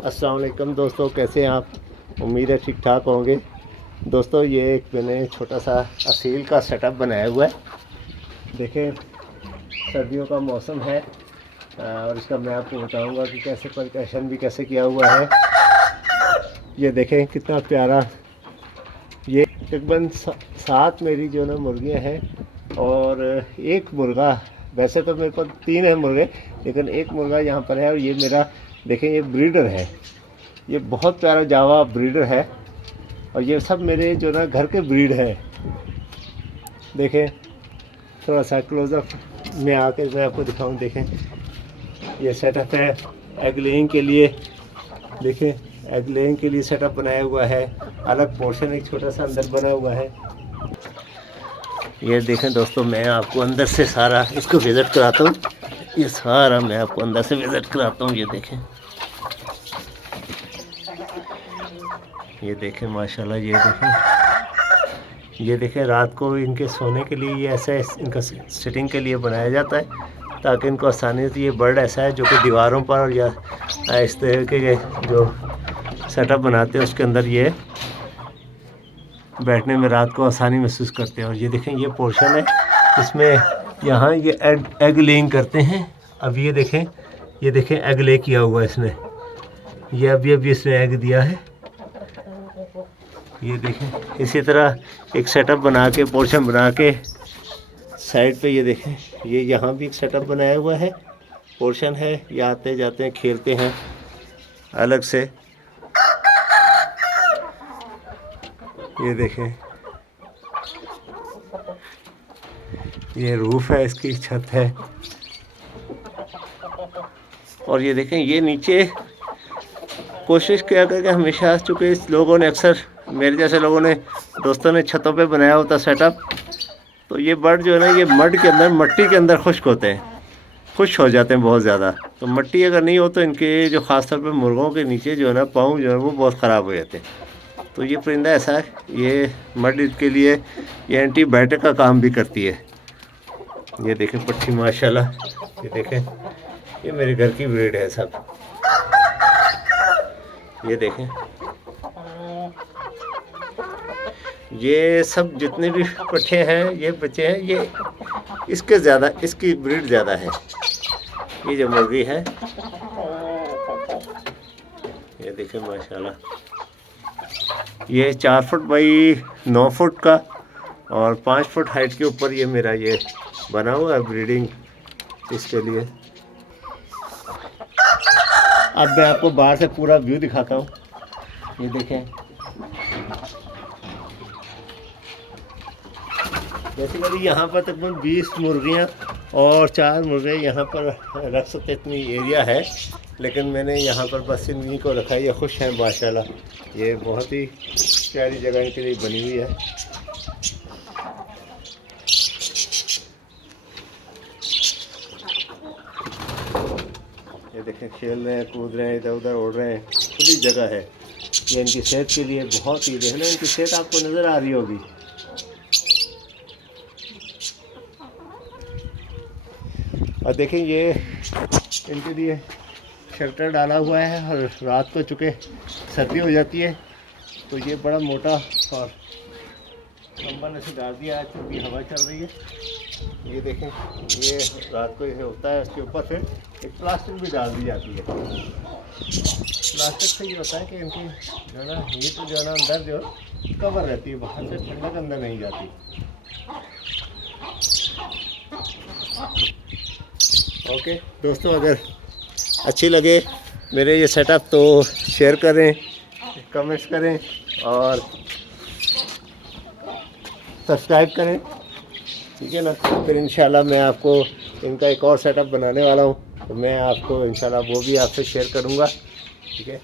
अस्सलाम वालेकुम दोस्तों, कैसे हैं आप? उम्मीद है ठीक ठाक होंगे। दोस्तों ये एक मैंने छोटा सा असील का सेटअप बनाया हुआ है। देखें, सर्दियों का मौसम है और इसका मैं आपको बताऊंगा कि कैसे प्रिकॉशन भी कैसे किया हुआ है। ये देखें कितना प्यारा। ये तकरीबन 7 मेरी जो ना मुर्गियाँ हैं और एक मुर्गा, वैसे तो मेरे पास 3 है मुर्गे, लेकिन एक मुर्गा यहाँ पर है। और ये मेरा देखें, ये ब्रीडर है, ये बहुत प्यारा जावा ब्रीडर है। और ये सब मेरे जो ना घर के ब्रीड है। देखें थोड़ा सा क्लोजअप में आके मैं आपको दिखाऊं। देखें ये सेटअप है एग लेइंग के लिए। देखें एग लेइंग के लिए सेटअप बनाया हुआ है। अलग पोर्शन एक छोटा सा अंदर बना हुआ है। ये देखें दोस्तों, मैं आपको अंदर से सारा इसको विज़िट कराता हूँ। ये सारा मैं आपको अंदर से विज़िट कराता हूँ। ये देखें माशाल्लाह। ये देखें रात को इनके सोने के लिए ये ऐसा इनका सिटिंग के लिए बनाया जाता है ताकि इनको आसानी से, ये बर्ड ऐसा है जो कि दीवारों पर या इस तरह के जो सेटअप बनाते हैं उसके अंदर ये बैठने में रात को आसानी महसूस करते हैं। और ये देखें ये पोर्शन है, इसमें यहाँ ये एग लेइंग करते हैं। अब ये देखें एग ले किया हुआ है इसने। ये अभी इसने एग दिया है। ये देखें इसी तरह एक सेटअप बना के, पोर्शन बना के साइड पे ये देखें, ये यहाँ भी एक सेटअप बनाया हुआ है, पोर्शन है। ये आते जाते हैं, खेलते हैं अलग से। ये देखें ये रूफ है, इसकी छत है। और ये देखें ये नीचे कोशिश किया करके हमेशा, चूँकि इस लोगों ने अक्सर, मेरे जैसे लोगों ने, दोस्तों ने छतों पे बनाया होता सेटअप, तो ये बर्ड जो है ना ये मड के अंदर, मट्टी के अंदर खुश्क होते हैं, खुश हो जाते हैं बहुत ज़्यादा। तो मट्टी अगर नहीं हो तो इनके जो ख़ास तौर पे मुर्गों के नीचे जो है ना पाँव जो है वो बहुत ख़राब हो जाते हैं। तो ये परिंदा ऐसा है, ये मड के लिए ये एंटीबायोटिक का काम भी करती है। ये देखें पट्टी माशाल्लाह। ये देखें ये मेरे घर की ब्रीड है सब। ये देखें ये सब जितने भी पट्ठे हैं, ये बच्चे हैं, ये इसके ज़्यादा, इसकी ब्रीड ज़्यादा है। ये जो मुर्गी है ये देखें माशाल्लाह। ये 4 फुट बाई 9 फुट का और 5 फुट हाइट के ऊपर ये मेरा ये बना हुआ है ब्रीडिंग इसके लिए। अब मैं आपको बाहर से पूरा व्यू दिखाता हूँ। ये देखें बेसिकली यहाँ पर तकरीबन 20 मुर्गियाँ और 4 मुर्गे यहाँ पर रख सकते, इतनी एरिया है। लेकिन मैंने यहाँ पर बस इन्हीं को रखा है। ये खुश हैं माशाल्लाह। ये बहुत ही प्यारी जगह इनके लिए बनी हुई है। ये देखें खेल रहे हैं, कूद रहे हैं, इधर उधर उड़ रहे हैं, खुली जगह है। ये इनकी सेहत के लिए बहुत ही, देखना इनकी सेहत आपको नज़र आ रही होगी। और देखें ये इनके लिए शेल्टर डाला हुआ है। और रात को चूँकि सर्दी हो जाती है तो ये बड़ा मोटा और कंबल ऐसे डाल दिया है क्योंकि हवा चल रही है। ये देखें ये रात को ये होता है, उसके ऊपर फिर एक प्लास्टिक भी डाल दी जाती है। प्लास्टिक से ये होता है कि इनकी जो ना हीट जो है ना अंदर जो कवर रहती है, बाहर से ठंडक अंदर नहीं जाती। ओके दोस्तों, अगर अच्छी लगे मेरे ये सेटअप तो शेयर करें, कमेंट्स करें और सब्सक्राइब करें, ठीक है ना। फिर इंशाल्लाह मैं आपको इनका एक और सेटअप बनाने वाला हूँ, तो मैं आपको इंशाल्लाह वो भी आपसे शेयर करूँगा, ठीक है।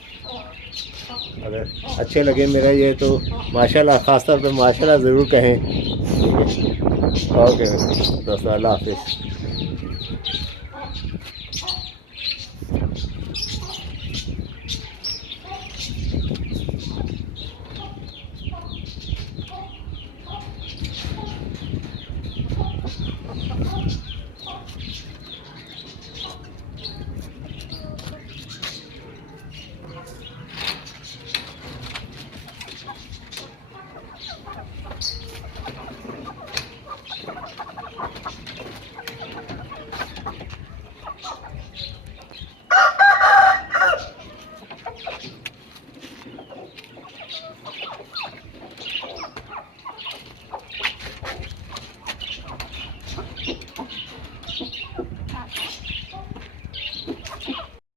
अगर अच्छे लगे मेरा ये तो माशाल्लाह, ख़ास तौर पे माशाल्लाह ज़रूर कहें, ठीक है। ओके दोस्तों, अल्लाह हाफिज़।